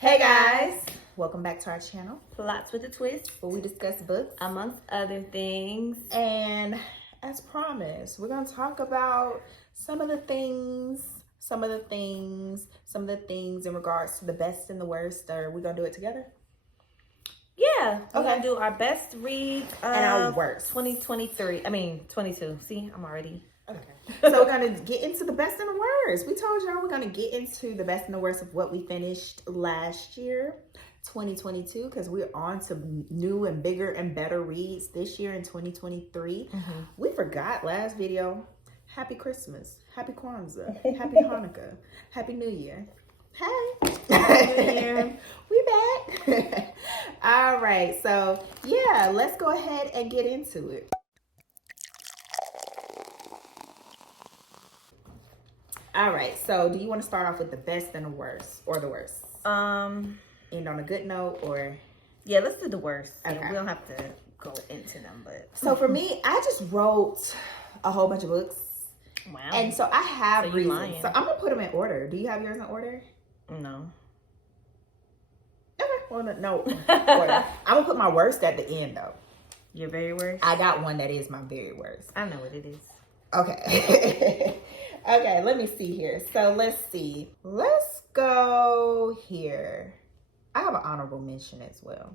Hey guys, welcome back to our channel, Plots with a Twist, where we discuss books amongst other things. And as promised, we're going to talk about some of the things in regards to the best and the worst. Or we're going to do it together? Yeah, we're going to do our best read and our worst. 22. See, I'm already... Okay. So we're going to get into the best and the worst. We told y'all we're going to get into the best and the worst of what we finished last year, 2022, because we're on to new and bigger and better reads this year in 2023. We forgot last video. Happy Christmas. Happy Kwanzaa. Happy Hanukkah. Happy New Year. Hey. Happy New Year. We back. All right. So, yeah, let's go ahead and get into it. All right, so do you want to start off with the best and the worst, or the worst? End on a good note, or? Yeah, let's do the worst. Okay. Yeah, we don't have to go into them, but. So for me, I just wrote a whole bunch of books. Wow. And so I have reasons. Lying. So I'm going to put them in order. Do you have yours in order? No. Okay, well, no order. I'm going to put my worst at the end, though. Your very worst? I got one that is my very worst. I know what it is. Okay. Okay, let me see here. So let's see. Let's go here. I have an honorable mention as well.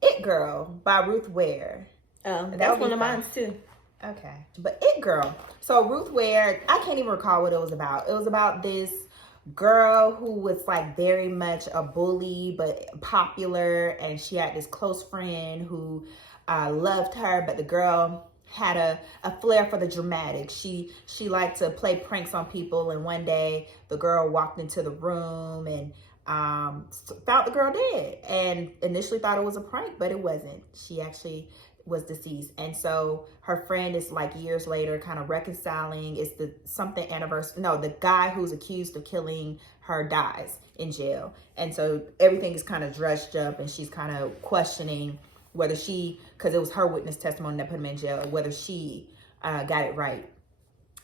It Girl by Ruth Ware. That's one of mine too. Okay. But It Girl. So Ruth Ware, I can't even recall what it was about. It was about this girl who was like very much a bully but popular, and she had this close friend who loved her, but the girl had a flair for the dramatic. She liked to play pranks on people, and one day the girl walked into the room and found the girl dead, and initially thought it was a prank, but it wasn't. She actually was deceased. And so her friend is like years later kind of reconciling. It's the anniversary. No, the guy who's accused of killing her dies in jail, and so everything is kind of dressed up, and she's kind of questioning whether she, because it was her witness testimony that put him in jail, whether she got it right.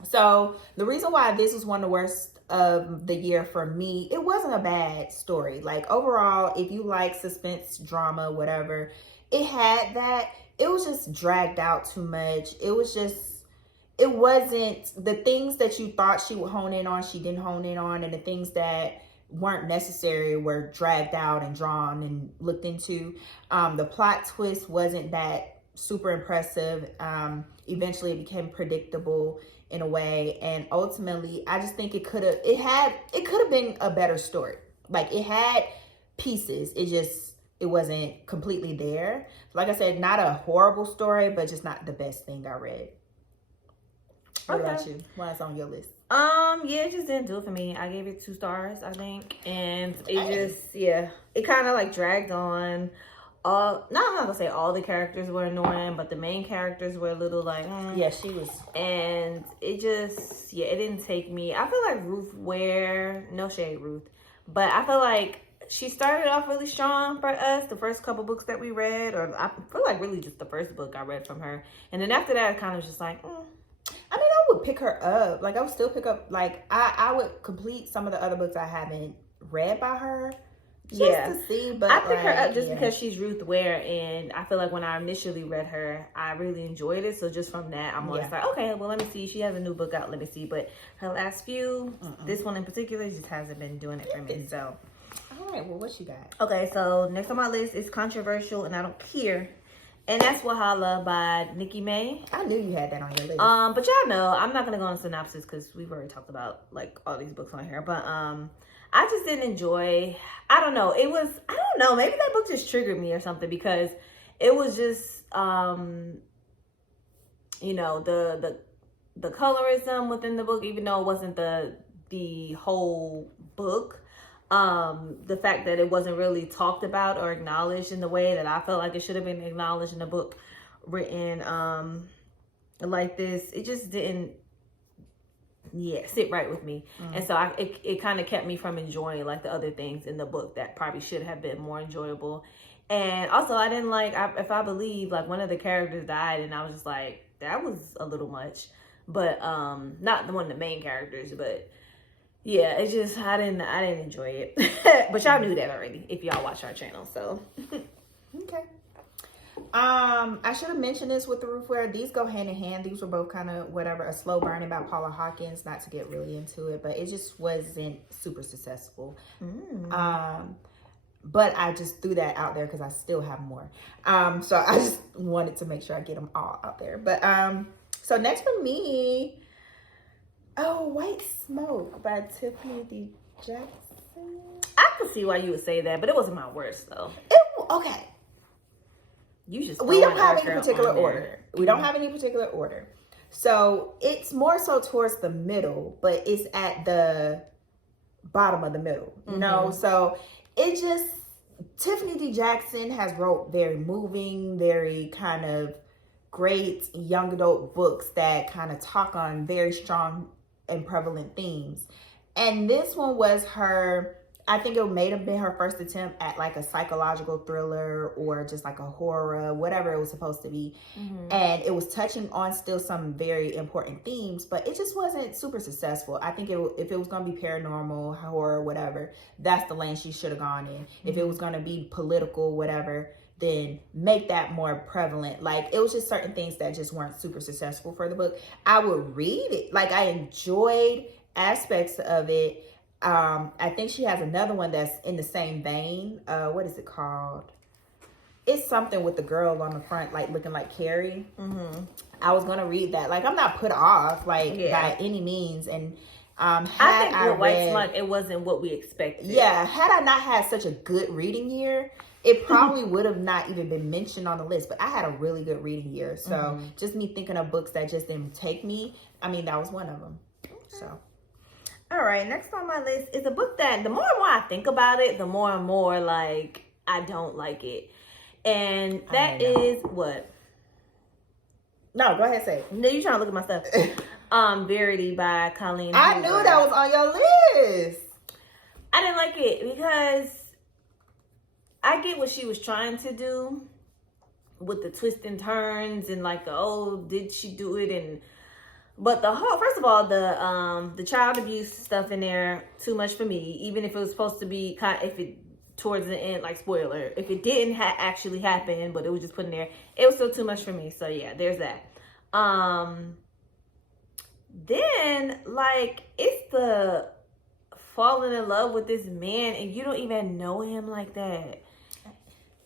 So the reason why this was one of the worst of the year for me, it wasn't a bad story. Like overall, if you like suspense, drama, whatever, it had that. It was just dragged out too much. It wasn't the things that you thought she would hone in on, she didn't hone in on, and the things that weren't necessary were dragged out and drawn and looked into. The plot twist wasn't that super impressive. Eventually it became predictable in a way, and ultimately I just think it could have been a better story. Like it had pieces, it wasn't completely there. Like I said, not a horrible story, but just not the best thing I read. What about you? What's on your list? Yeah, it just didn't do it for me. I gave it 2 stars, I think. And it kind of like dragged on. I'm not gonna say all the characters were annoying, but the main characters were a little like, Yeah, she was. And it just, it didn't take me. I feel like Ruth Ware, no shade Ruth, but I feel like she started off really strong for us, the first couple books that we read, or I feel like really just the first book I read from her. And then after that, it kind of was just like, I mean, I would pick her up. Like, I would still pick up, like, I would complete some of the other books I haven't read by her. Just to see, but I pick her up just because she's Ruth Ware, and I feel like when I initially read her, I really enjoyed it. So just from that, I'm always like, okay, well, let me see. She has a new book out. Let me see. But her last few, this one in particular, just hasn't been doing it for me. So, all right, well, what you got? Okay, so next on my list is controversial, and I don't care. And that's Wahala by Nikki May. I knew you had that on your list. But y'all know, I'm not going to go on synopsis because we've already talked about, like, all these books on here. But I just didn't enjoy, I don't know, maybe that book just triggered me or something, because it was just, you know, the colorism within the book, even though it wasn't the whole book. The fact that it wasn't really talked about or acknowledged in the way that I felt like it should have been acknowledged in a book written like this, it just didn't sit right with me. And so it kind of kept me from enjoying like the other things in the book that probably should have been more enjoyable. And also I didn't like, if I believe, like one of the characters died, and I was just like, that was a little much. But not one of the main characters, but Yeah, it's just I didn't enjoy it. But y'all knew that already if y'all watch our channel. So Okay. I should have mentioned this with the Roofware. These go hand in hand. These were both kind of whatever. A Slow Burn by Paula Hawkins. Not to get really into it, but it just wasn't super successful. But I just threw that out there because I still have more. So I just wanted to make sure I get them all out there. But so next for me, White Smoke by Tiffany D. Jackson. I could see why you would say that, but it wasn't my worst though. Okay. You just We don't have any particular order. We don't have any particular order. So it's more so towards the middle, but it's at the bottom of the middle, you know? So it just, Tiffany D. Jackson has wrote very moving, very kind of great young adult books that kind of talk on very strong and prevalent themes. And this one was her, I think it may have been her first attempt at like a psychological thriller or just like a horror, whatever it was supposed to be. And it was touching on still some very important themes, but it just wasn't super successful. I think if it was going to be paranormal, horror, whatever, that's the lane she should have gone in. If it was going to be political, whatever, then make that more prevalent. Like, it was just certain things that just weren't super successful for the book. I would read it. Like, I enjoyed aspects of it. I think she has another one that's in the same vein. What is it called? It's something with the girl on the front, like looking like Carrie. I was gonna read that. Like, I'm not put off, like by any means. And I think with White Smoke, it wasn't what we expected. Yeah, had I not had such a good reading year, it probably would have not even been mentioned on the list. But I had a really good reading year, so just me thinking of books that just didn't take me. I mean, that was one of them. So. All right, next on my list is a book that the more and more I think about it, the more and more like I don't like it. And that is what? No, go ahead, say it. No, you trying to look at my stuff. Verity by Colleen I Hoover. knew that was on your list. I didn't like it because I get what she was trying to do with the twists and turns and like did she do it? And but the whole, first of all, the child abuse stuff in there, too much for me. Even if it was supposed to be if it towards the end, like spoiler, if it didn't actually happen, but it was just put in there, it was still too much for me. So yeah, there's that. Then like it's the falling in love with this man and you don't even know him like that.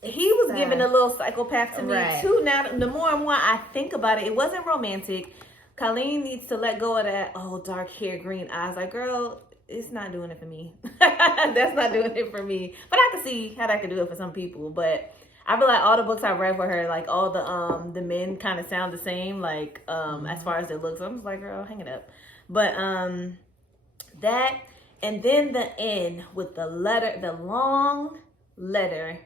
He was giving a little psychopath to me too. Now the more and more I think about it, it wasn't romantic. Colleen needs to let go of that, dark hair, green eyes. Like, girl, it's not doing it for me. That's not doing it for me. But I can see how that could do it for some people. But I feel like all the books I read for her, like all the men kind of sound the same, like as far as their looks. I'm just like, girl, hang it up. But that, and then the end with the long letter,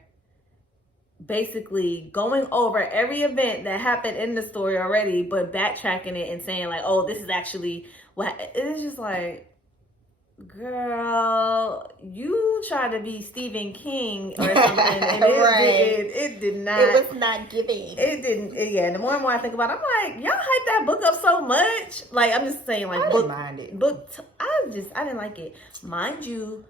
basically going over every event that happened in the story already, but backtracking it and saying like, this is actually what it's just like, girl, you try to be Stephen King or something and it did not. It was not giving. It didn't. Yeah. And the more and more I think about it, I'm like, y'all hype that book up so much. Like, I'm just saying, like, I didn't mind it. I didn't like it. Mind you,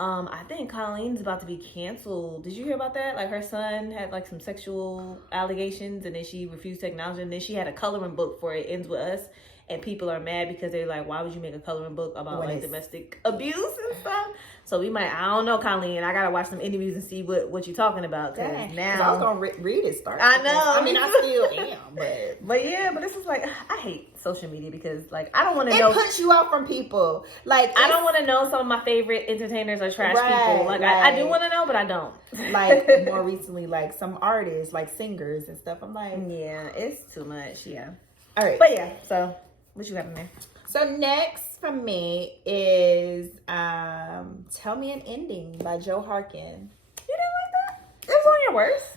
I think Colleen's about to be canceled. Did you hear about that? Like, her son had like some sexual allegations and then she refused to acknowledge it. And then she had a coloring book for It Ends With Us. And people are mad because they're like, why would you make a coloring book about like domestic abuse and stuff? So we might, I don't know, Colleen. I gotta watch some interviews and see what you're talking about. Cause now I was gonna read it. I know. I mean, I still am, but yeah, but this is like, I hate social media because like I don't want to know. It puts you out from people. Like, I don't want to know some of my favorite entertainers are trash people. Like I do want to know, but I don't. Like more recently, like some artists, like singers and stuff. I'm like, yeah, it's too much. Yeah. All right, but yeah, so. What you got in there? So next for me is Tell Me an Ending by Joe Harkin. You didn't like that? It was on your worst?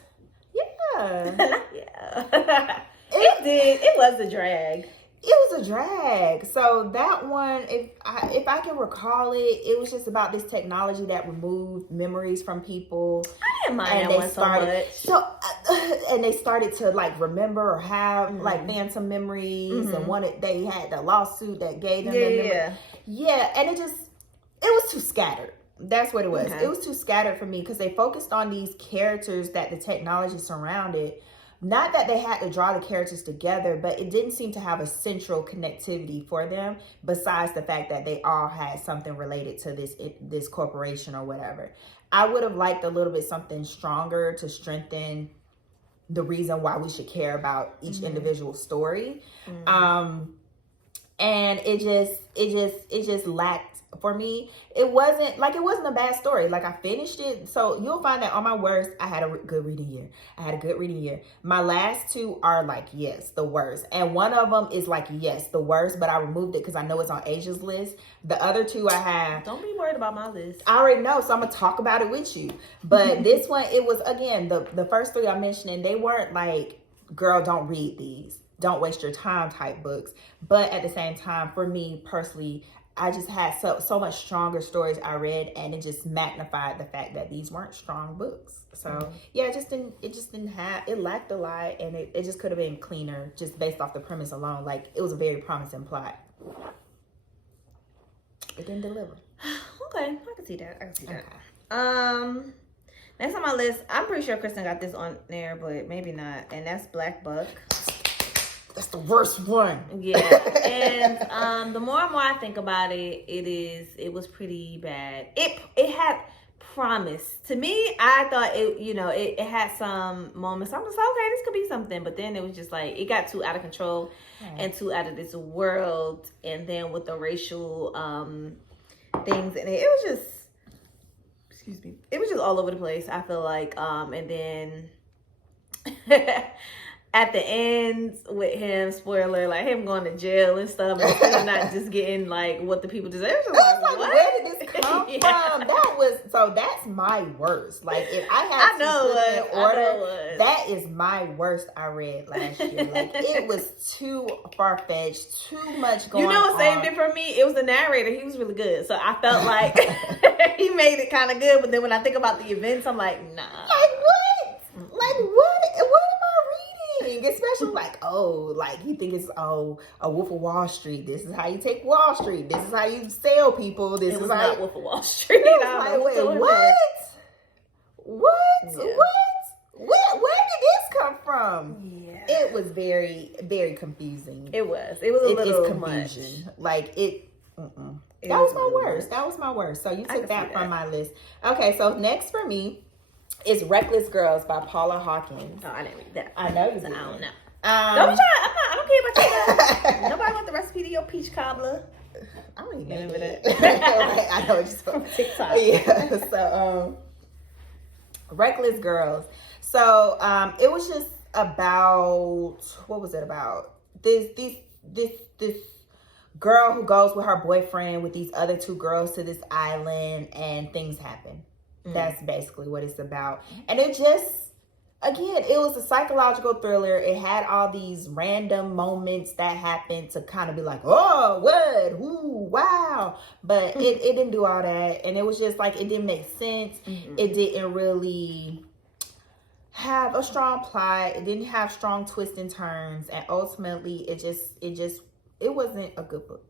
Yeah. Yeah. It did. It was a drag. It was a drag. So that one, if I can recall it, it was just about this technology that removed memories from people. I didn't mind that one so much. So, and they started to like remember or have like phantom memories, and they had the lawsuit that gave them the memory. Yeah, and it was too scattered. That's what it was. Okay. It was too scattered for me because they focused on these characters that the technology surrounded. Not that they had to draw the characters together, but it didn't seem to have a central connectivity for them besides the fact that they all had something related to this corporation or whatever. I would have liked a little bit something stronger to strengthen the reason why we should care about each individual story. And it just lacked for me. It wasn't a bad story. Like, I finished it. So you'll find that on my worst, I had a good reading year. My last two are like, yes, the worst. And one of them is like, yes, the worst, but I removed it because I know it's on Asia's list. The other two I have. Don't be worried about my list. I already know, so I'm going to talk about it with you. But this one, it was, again, the first three I mentioned, and they weren't like, girl, don't read these. Don't waste your time type books. But at the same time, for me personally, I just had so much stronger stories I read, and it just magnified the fact that these weren't strong books. So yeah, it lacked a lot, and it just could have been cleaner just based off the premise alone. Like, it was a very promising plot. It didn't deliver. Okay, I can see that. Okay. Next on my list, I'm pretty sure Kristen got this on there, but maybe not. And that's Black Buck. That's the worst one. Yeah. And the more and more I think about it, it was pretty bad. It had promise. To me, I thought it had some moments. I'm just like, okay, this could be something. But then it was just like, it got too out of control and too out of this world. And then with the racial things, and it was just, excuse me, it was just all over the place, I feel like. And then at the end with him, spoiler, like him going to jail and stuff, and still not just getting like what the people deserve. It was like, what? Where did this come from? That's my worst. Like, if I had to put it in order, that is my worst I read last year. Like, it was too far-fetched, too much going on. You know what saved it for me? It was the narrator. He was really good. So I felt like he made it kind of good, but then when I think about the events, I'm like, nah. Like, what? Like, what am I reading? Especially like, you think it's a Wolf of Wall Street. This is how you take Wall Street. This is how you sell people. This is not Wolf of Wall Street. Like, wait, what? What? Yeah. What? Where did this come from? Yeah. It was very, very confusing. It was a little confusion. much. Like, it. That was my worst. That was my worst. So you took that from my list. Okay, so next for me is Reckless Girls by Paula Hawkins. Oh, I didn't read that. I know you did. I don't know. Don't try. I don't care about you. Nobody want the recipe to your peach cobbler. I don't even remember that. that. I know it's from TikTok. Yeah. So, Reckless Girls. So, it was just about, what was it about? This girl who goes with her boyfriend with these other two girls to this island, and things happen. That's basically what it's about. And it just, again, it was a psychological thriller. It had all these random moments that happened to kind of be like, oh, what? Ooh, wow. But it didn't do all that. And it was just like, it didn't make sense. It didn't really have a strong plot. It didn't have strong twists and turns. And ultimately, it wasn't a good book.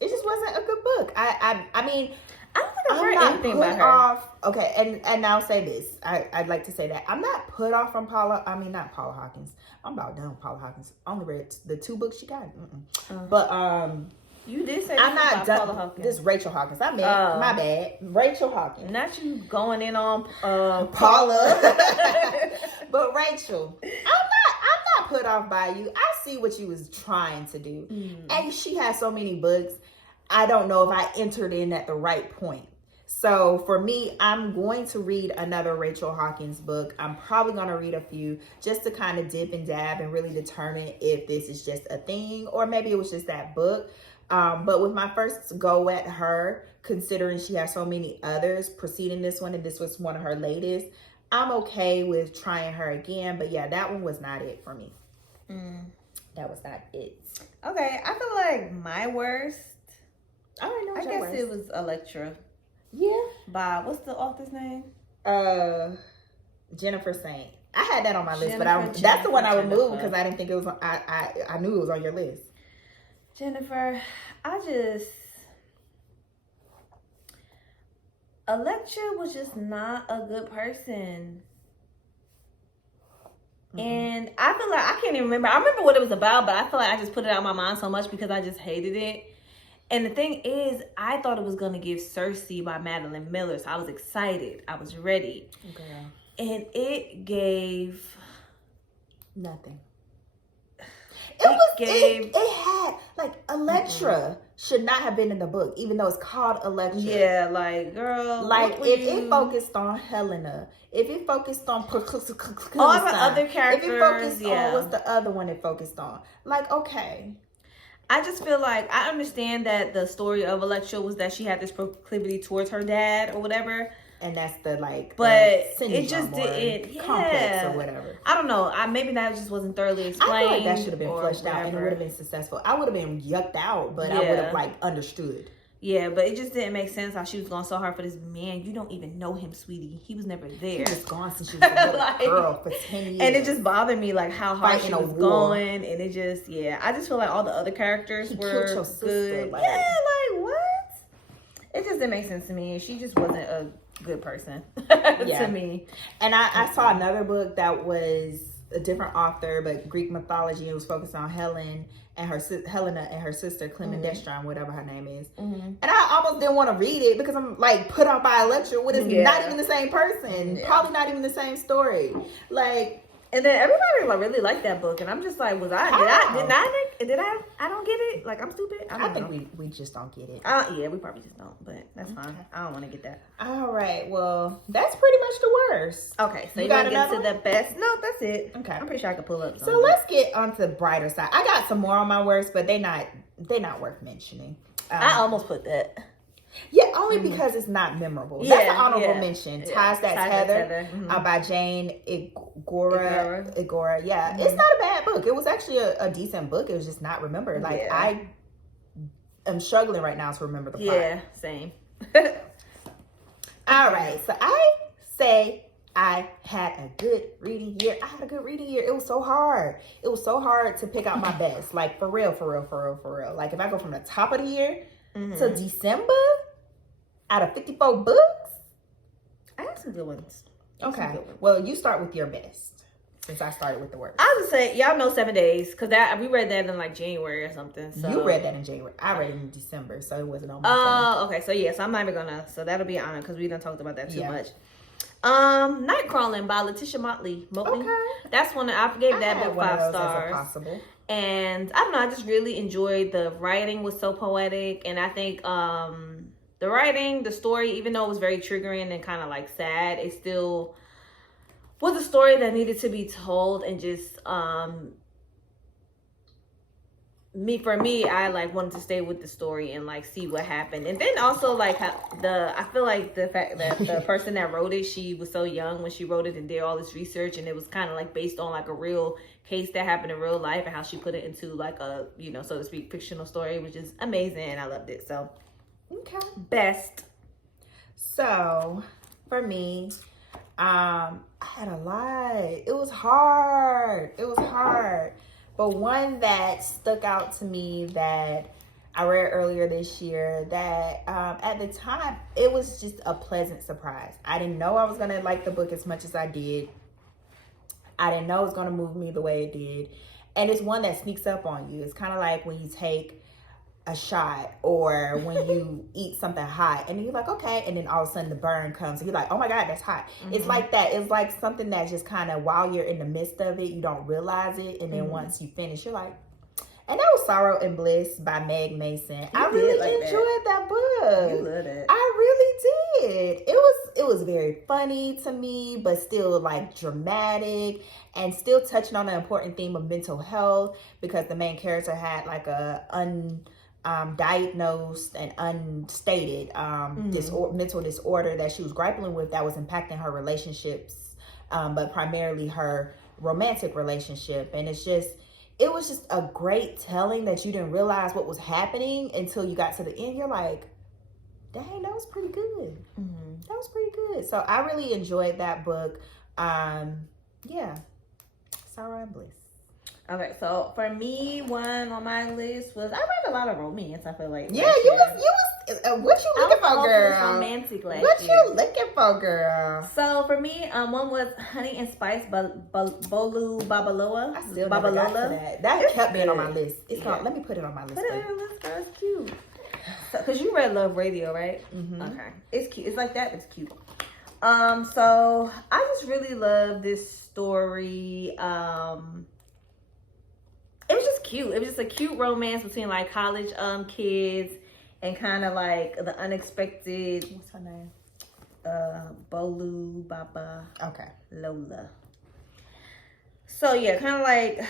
It just wasn't a good book. I mean, I don't think I've heard anything about her. Off, okay, and I'll say this. I'd like to say that I'm not put off from not Paula Hawkins. I'm about done with Paula Hawkins. I only read the two books she got. But you did say I'm not done. Paula Hawkins. This is Rachel Hawkins. I mean, my bad. Rachel Hawkins. Not you going in on Paula. But Rachel, I'm not put off by you. I see what you was trying to do, and she has so many books. I don't know if I entered in at the right point. So for me, I'm going to read another Rachel Hawkins book. I'm probably going to read a few just to kind of dip and dab and really determine if this is just a thing or maybe it was just that book. But with my first go at her, considering she has so many others preceding this one and this was one of her latest, I'm okay with trying her again. But yeah, that one was not it for me. That was not it. Okay, I feel like my worst, I guess it was Electra. Yeah. By, what's the author's name? Jennifer Saint. I had that on my list, but that's the one I removed because I didn't think it was on, I knew it was on your list. Jennifer, I just, Electra was just not a good person. And I feel like I can't even remember. I remember what it was about, but I feel like I just put it out of my mind so much because I just hated it. And the thing is, I thought it was going to give Cersei by Madeline Miller. So I was excited. I was ready. Girl. And it gave nothing. It had, like, Electra should not have been in the book, even though it's called Electra. Yeah, like, girl. Like, if it focused on Helena, if it focused on all the other characters, if it focused on, what's the other one it focused on? Like, okay. I just feel like, I understand that the story of Electra was that she had this proclivity towards her dad or whatever. And that's the, like, but it just didn't, complex or whatever. I don't know. Maybe that just wasn't thoroughly explained. I feel like that should have been fleshed out and it would have been successful. I would have been yucked out, but I would have, like, understood. Yeah, but it just didn't make sense how she was going so hard for this man. You don't even know him, sweetie. He was never there. He was gone since she was a little girl for 10 years. And it just bothered me, like, how hard she was going. And it just, I just feel like all the other characters were good. Like, like, what? It just didn't make sense to me. She just wasn't a good person to me. And I saw another book that was a different author, but Greek mythology. It was focused on Helena and her sister Clemendestra, whatever her name is. And I almost didn't want to read it because I'm like put out by Electra, what is not even the same person, probably not even the same story. Like, and then everybody like really liked that book, and I'm just like, did I don't get it? Like, I'm stupid. I think we just don't get it. Yeah, we probably just don't, but that's fine. I don't want to get that. All right, well, that's pretty much the worst. Okay, so you got to get to the best. No, that's it. Okay, I'm pretty sure I could pull up. So let's get on to the brighter side. I got some more on my worst, but they're not worth mentioning. I almost put that. Yeah, only because it's not memorable. That's an honorable mention. Ties That's Heather by Jane Igora. Yeah, it's not a bad book. It was actually a decent book. It was just not remembered. Like, I am struggling right now to remember the plot. Yeah, same. All right, so I say I had a good reading year. It was so hard. It was so hard to pick out my best. Like, for real. Like, if I go from the top of the year to December, out of 54 books, I have some good ones. Okay. Well, you start with your best, since I started with the worst. I would say, y'all know 7 Days, because we read that in like January or something. So. You read that in January. I read it in December, so it wasn't on my Oh, okay. So I'm not even gonna. So that'll be an honor because we done talked about that too much. Nightcrawling by Letitia Motley. Okay. That's one I gave that book 5 stars. Possible. And I don't know, I just really enjoyed the writing was so poetic, and I think the writing, the story, even though it was very triggering and kind of like sad, it still was a story that needed to be told, and just for me, I like wanted to stay with the story and like see what happened. And then also like I feel like the fact that the person that wrote it, she was so young when she wrote it and did all this research, and it was kind of like based on like a real case that happened in real life, and how she put it into like a, so to speak, fictional story, which is amazing. I loved it. So okay, best. So for me, I had a lot. It was hard. But one that stuck out to me that I read earlier this year, that at the time, it was just a pleasant surprise. I didn't know I was going to like the book as much as I did. I didn't know it was going to move me the way it did. And it's one that sneaks up on you. It's kind of like when you take a shot, or when you eat something hot and you're like, okay, and then all of a sudden the burn comes and you're like, oh my God, that's hot. It's like that. It's like something that just kind of, while you're in the midst of it, you don't realize it, and then once you finish, you're like. And that was Sorrow and Bliss by Meg Mason. I really enjoyed that book. You loved it. I really did. It was very funny to me, but still like dramatic, and still touching on the important theme of mental health, because the main character had like a diagnosed and unstated mental disorder that she was grappling with, that was impacting her relationships, but primarily her romantic relationship. And it was just a great telling that you didn't realize what was happening until you got to the end. You're like, dang, that was pretty good. That was pretty good. So I really enjoyed that book. Sorrow and Bliss. Okay, so for me, one on my list was I read a lot of romance. I feel like Yeah, last you year. was. What you looking for, girl? Romantic last What year. you looking for, girl? So for me, one was Honey and Spice, Bolu Babalola. I still never got to that. That kept being on my list. It's called. Let me put it on my list. Put it on your list, girl. It's cute. So, cause you read Love Radio, right? Mm-hmm. Okay, it's cute. It's like that. It's cute. So I just really love this story. It was just cute. It was just a cute romance between like college kids and kind of like the unexpected. What's her name? Bolu Baba. Okay. Lola. So yeah, kind of like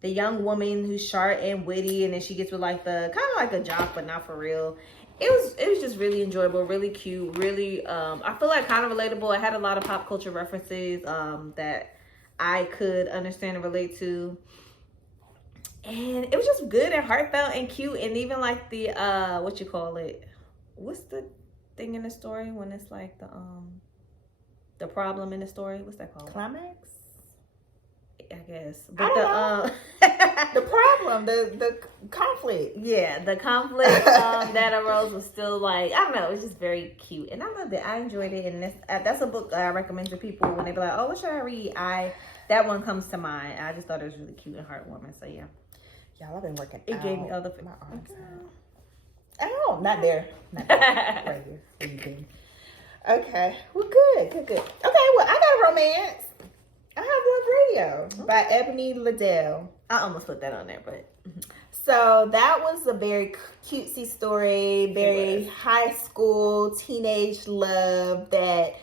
the young woman who's sharp and witty, and then she gets with like the kind of like a jock, but not for real. It was just really enjoyable, really cute, really I feel like kind of relatable. It had a lot of pop culture references that I could understand and relate to. And it was just good and heartfelt and cute, and even like the what you call it? What's the thing in the story when it's like the problem in the story? What's that called? Climax? I guess. But the problem, the conflict. Yeah, the conflict that arose was still like, I don't know, it was just very cute. And I loved it. I enjoyed it. And that's a book I recommend to people when they be like, oh, what should I read? That one comes to mind. I just thought it was really cute and heartwarming. So yeah. Y'all, I've been working It out. gave me other my arms. Oh, not there. Not there. Right here. Anything. Okay. Well, good. Okay, well, I got a romance. I have Love Radio by Ebony Liddell. I almost put that on there, but so that was a very cutesy story, very high school teenage love that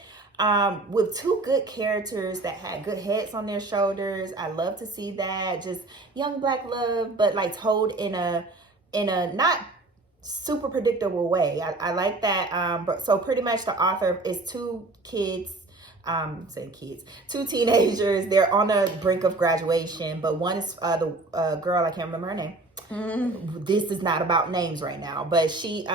with two good characters that had good heads on their shoulders. I love to see that, just young black love, but like told in a not super predictable way. I like that. But so pretty much the author is two kids. Two teenagers. They're on the brink of graduation, but one is the girl, I can't remember her name. Mm-hmm. This is not about names right now, but she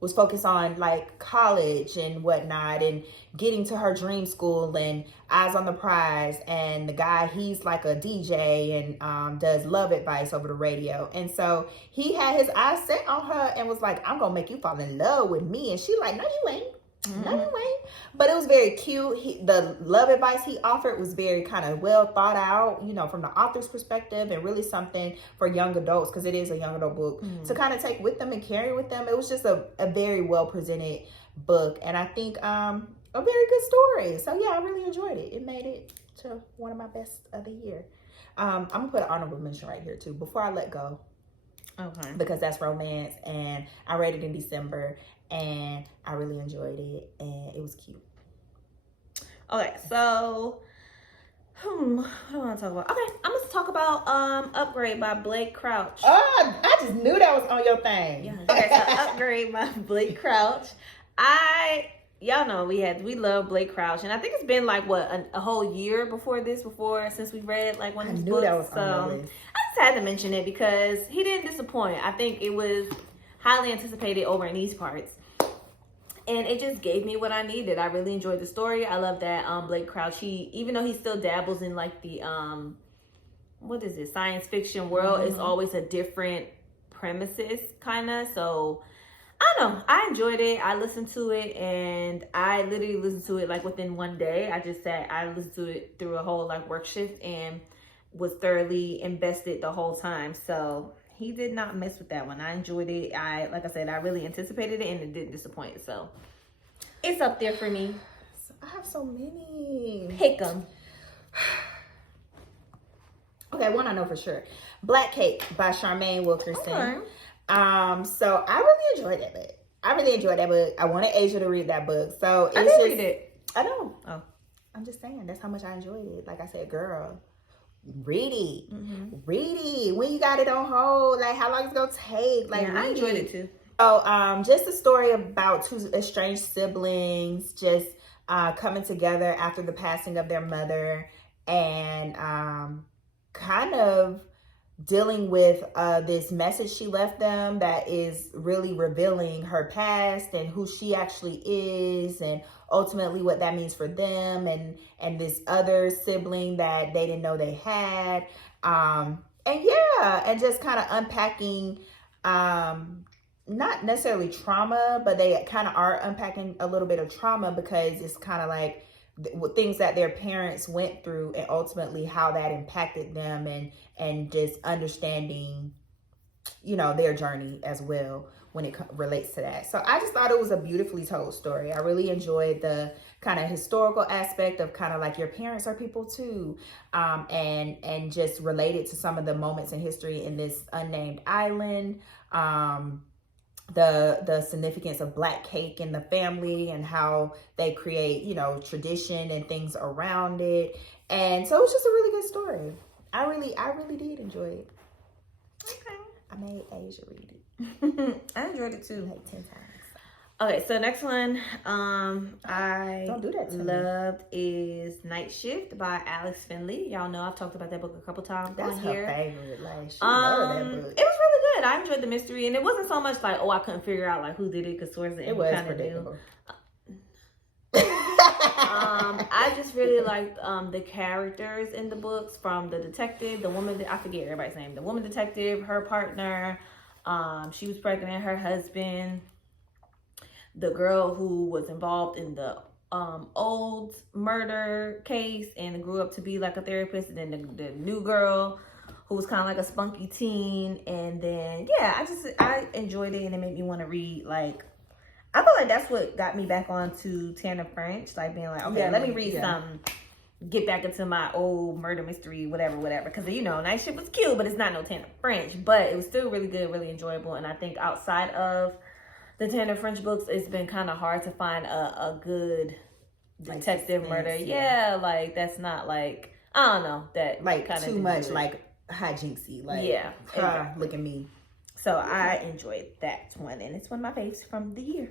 was focused on like college and whatnot and getting to her dream school and eyes on the prize. And the guy, he's like a DJ and does love advice over the radio. And so he had his eyes set on her and was like, I'm gonna make you fall in love with me. And she like, no, you ain't. Mm-hmm. No, you ain't. But it was very cute. The love advice he offered was very kind of well thought out, you know, from the author's perspective, and really something for young adults, because it is a young adult book, to kind of take with them and carry with them. It was just a very well presented book, and I think a very good story. So yeah, I really enjoyed it. It made it to one of my best of the year. I'm gonna put an honorable mention right here too before I let go. Okay. Because that's romance, and I read it in December, and I really enjoyed it, and it was cute. Okay, so what do I want to talk about? Okay, I'm gonna talk about Upgrade by Blake Crouch. Oh, I just knew that was on your thing. Yeah. Okay, so Upgrade by Blake Crouch. Y'all know we love Blake Crouch, and I think it's been like a whole year since we read like one of his books. That was on your list. I just had to mention it because he didn't disappoint. I think it was highly anticipated over in these parts, and it just gave me what I needed. I really enjoyed the story. I love that Blake Crouch, even though he still dabbles in like the science fiction world, it's always a different premises kind of. So I don't know, I enjoyed it. I listened to it, and I literally listened to it like within one day. I listened to it through a whole like work shift and was thoroughly invested the whole time. So he did not mess with that one. I enjoyed it. Like I said, I really anticipated it, and it didn't disappoint. So it's up there for me. I have so many. Pick them. Okay, one I know for sure. Black Cake by Charmaine Wilkerson. Okay. So I really enjoyed that book. I wanted Asia to read that book. So I didn't read it. I know. Oh, I'm just saying, that's how much I enjoyed it. Like I said, girl, read it. Mm-hmm. Read it. When you got it on hold, like how long it's gonna take. Like I enjoyed it too. So just a story about two estranged siblings just coming together after the passing of their mother, and kind of dealing with this message she left them that is really revealing her past and who she actually is, and ultimately what that means for them and this other sibling that they didn't know they had. And just kind of unpacking not necessarily trauma, but they kind of are unpacking a little bit of trauma, because it's kind of like things that their parents went through and ultimately how that impacted them, and just understanding, their journey as well when it relates to that. So I just thought it was a beautifully told story. I really enjoyed the kind of historical aspect of kind of like your parents are people too, and just related to some of the moments in history in this unnamed island. The significance of black cake in the family and how they create, tradition and things around it. And so it was just a really good story. I really did enjoy it. Okay. I made Asia read it. I enjoyed it too. Like 10 times. Okay, so next one I Don't do that to loved is Night Shift by Alex Finlay. Y'all know I've talked about that book a couple times. That's her here. favorite. Like, she loved that book. It was really good. I enjoyed the mystery, and it wasn't so much like, I couldn't figure out like who did it, because towards the end It was kind of predictable. I just really liked the characters in the books, from the detective, the woman that I forget everybody's name, the woman detective, her partner, she was pregnant, her husband, the girl who was involved in the old murder case and grew up to be like a therapist, and then the new girl who was kind of like a spunky teen. And then I enjoyed it, and it made me want to read. Like, I feel like that's what got me back onto Tana French, like being like, okay, let me read something, get back into my old murder mystery, whatever, because Night Shift was cute, but it's not no Tana French, but it was still really good, really enjoyable. And I think outside of the Tana French books, it's been kind of hard to find a good detective like murder. Yeah, like that's not like, I don't know, that like kind of too much like hijinksy. Like, exactly. Look at me. So I enjoyed that one, and it's one of my faves from the year.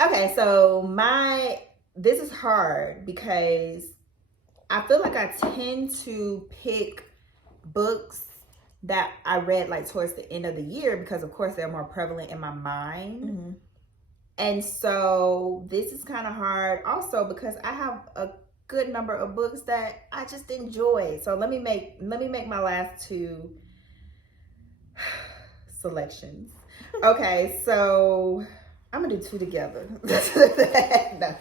Okay, so this is hard because I feel like I tend to pick books that I read like towards the end of the year, because of course they're more prevalent in my mind. Mm-hmm. And so this is kind of hard also because I have a good number of books that I just enjoy. So let me make my last two selections. Okay, so I'm gonna do two together. No.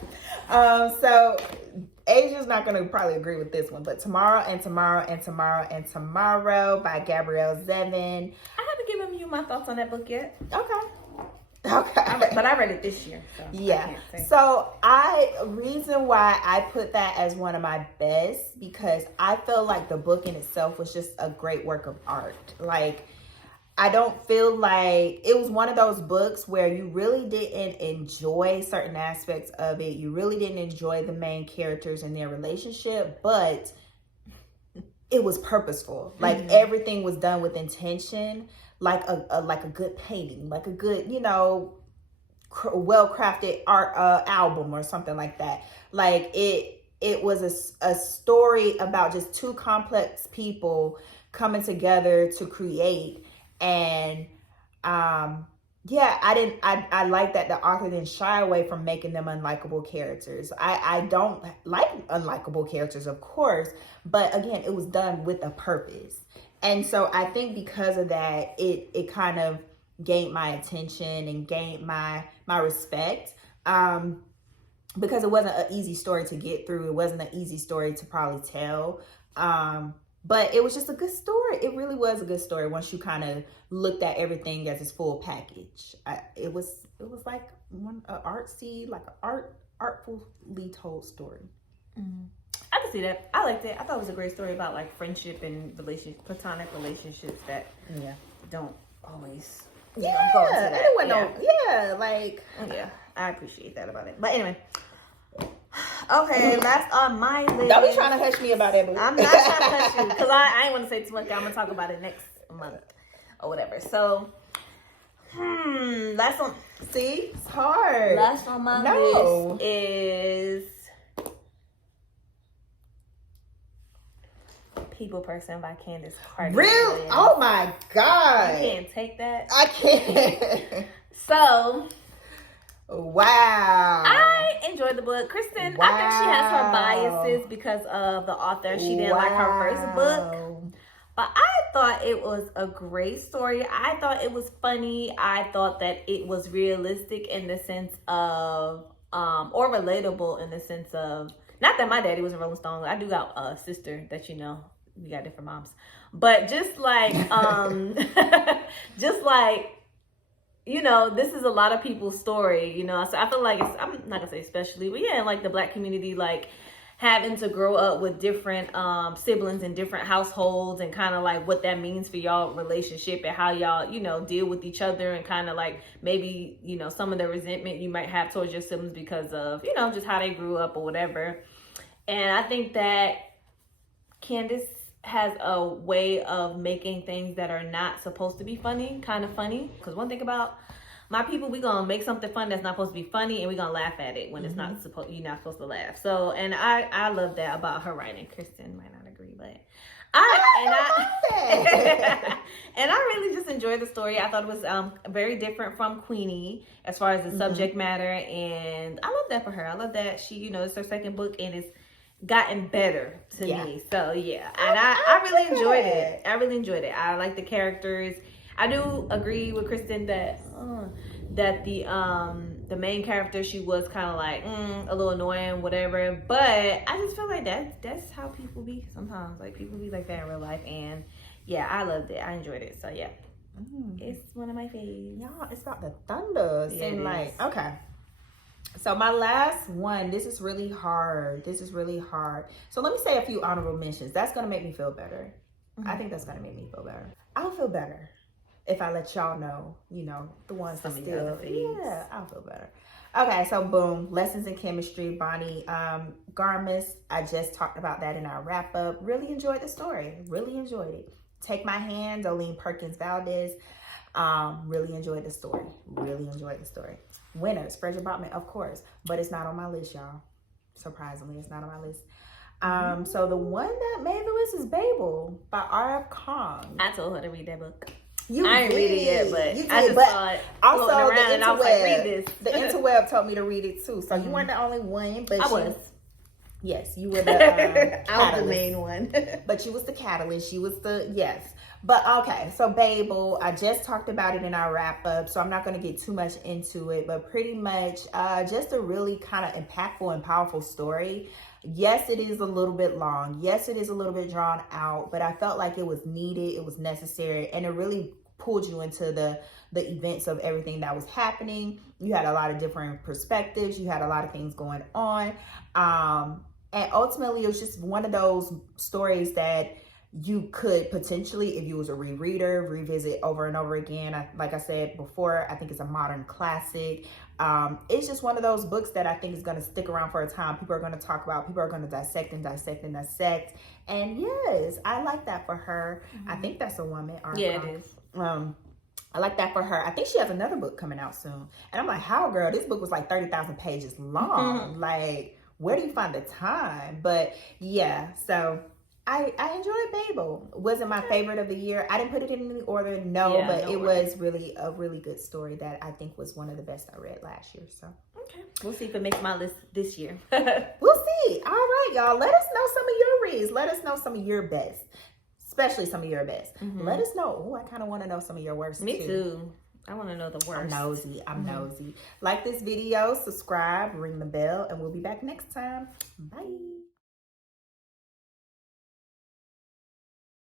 So Asia's not gonna probably agree with this one, but Tomorrow and Tomorrow and Tomorrow and Tomorrow by Gabrielle Zevin. I haven't given you my thoughts on that book yet. Okay. But I read it this year. So yeah. So reason why I put that as one of my best, because I felt like the book in itself was just a great work of art. Like, I don't feel like it was one of those books where you really didn't enjoy certain aspects of it. You really didn't enjoy the main characters and their relationship, but it was purposeful. Like, everything was done with intention, like a good painting, like a good, well-crafted art album or something like that. Like, it was a story about just two complex people coming together to create. And I like that the author didn't shy away from making them unlikable characters. I don't like unlikable characters, of course, but again, it was done with a purpose. And so I think because of that, it kind of gained my attention and gained my respect, because it wasn't an easy story to get through. It wasn't an easy story to probably tell. But it was just a good story. It really was a good story once you kind of looked at everything as its full package. It was like artfully told story. Mm-hmm. I can see that. I liked it. I thought it was a great story about like friendship and platonic relationships that don't always go into that. I appreciate that about it. But anyway. Okay, last on my list. Don't be trying to hush me about that book. I'm not trying to hush you, because I ain't want to say too much. I'm going to talk about it next month or whatever. So, last on. See? It's hard. Last on my list is People Person by Candace Carter. Real? Oh my God. You can't take that. I can't. So, wow. I enjoyed the book. Kristen, I think she has her biases because of the author. She didn't like her first book. But I thought it was a great story. I thought it was funny. I thought that it was realistic in the sense of, or relatable in the sense of, not that my daddy was a Rolling Stone. I do got a sister that, you know, we got different moms. But just like, just like, you know, this is a lot of people's story, you know. So I feel like I'm not gonna say especially, but yeah, like the Black community, like having to grow up with different siblings in different households and kind of like what that means for y'all relationship and how y'all, you know, deal with each other and kind of like maybe, you know, some of the resentment you might have towards your siblings because of, you know, just how they grew up or whatever. And I think that Candace has a way of making things that are not supposed to be funny, kind of funny. Because one thing about my people, we gonna make something fun that's not supposed to be funny, and we gonna laugh at it when it's not supposed. You're not supposed to laugh. So, and I love that about her writing. Kristen might not agree, but I and I really just enjoyed the story. I thought it was very different from Queenie as far as the subject matter, and I love that for her. I love that she, you know, it's her second book and it's gotten better to me. So yeah, and I really enjoyed it. I really enjoyed it. I like the characters. I do agree with Kristen that the main character, she was kind of like a little annoying, whatever. But I just feel like that's how people be sometimes. Like people be like that in real life, and yeah, I loved it. I enjoyed it. So yeah, it's one of my faves. Y'all, it's about the thunder. Yeah, Seem like okay. So my last one, this is really hard. So let me say a few honorable mentions. That's gonna make me feel better. I think that's gonna make me feel better. I'll feel better if I let y'all know, you know, the ones that still, yeah, I'll feel better. Okay, so boom, Lessons in Chemistry, Bonnie Garmis. I just talked about that in our wrap up. Really enjoyed the story. Really enjoyed it. Take My Hand, Olene Perkins Valdez. Really enjoyed the story. Winners, Frederick Bachman, of course, but it's not on my list, y'all. Surprisingly, it's not on my list. So the one that made the list is Babel by R.F. Kong. I told her to read that book. I ain't read it yet, but I just saw it also around and I was like, read this. The interweb told me to read it too. So you weren't the only one, but I was. Yes, you were the I was the main one. But you was the catalyst. You was the yes. But okay, so Babel, I just talked about it in our wrap up, so I'm not going to get too much into it, but pretty much just a really kind of impactful and powerful story. Yes, it is a little bit long. Yes, it is a little bit drawn out, but I felt like it was needed, it was necessary, and it really pulled you into the events of everything that was happening. You had a lot of different perspectives. You had a lot of things going on. And ultimately, it was just one of those stories that you could potentially, if you was a rereader, revisit over and over again. Like I said before, I think it's a modern classic. It's just one of those books that I think is going to stick around for a time. People are going to talk about, people are going to dissect. And yes, I like that for her. I think that's a woman. Yeah, it is. I like that for her. I think she has another book coming out soon. And I'm like, how, girl? This book was like 30,000 pages long. Like, where do you find the time? But yeah, so I enjoyed Babel. Wasn't my favorite of the year. I didn't put it in any order, but it was really a really good story that I think was one of the best I read last year. So okay, we'll see if it makes my list this year. We'll see. All right, y'all. Let us know some of your reads. Let us know some of your best, especially some of your best. Let us know. Oh, I kind of want to know some of your worst. Me too. I want to know the worst. I'm nosy. Like this video, subscribe, ring the bell, and we'll be back next time. Bye.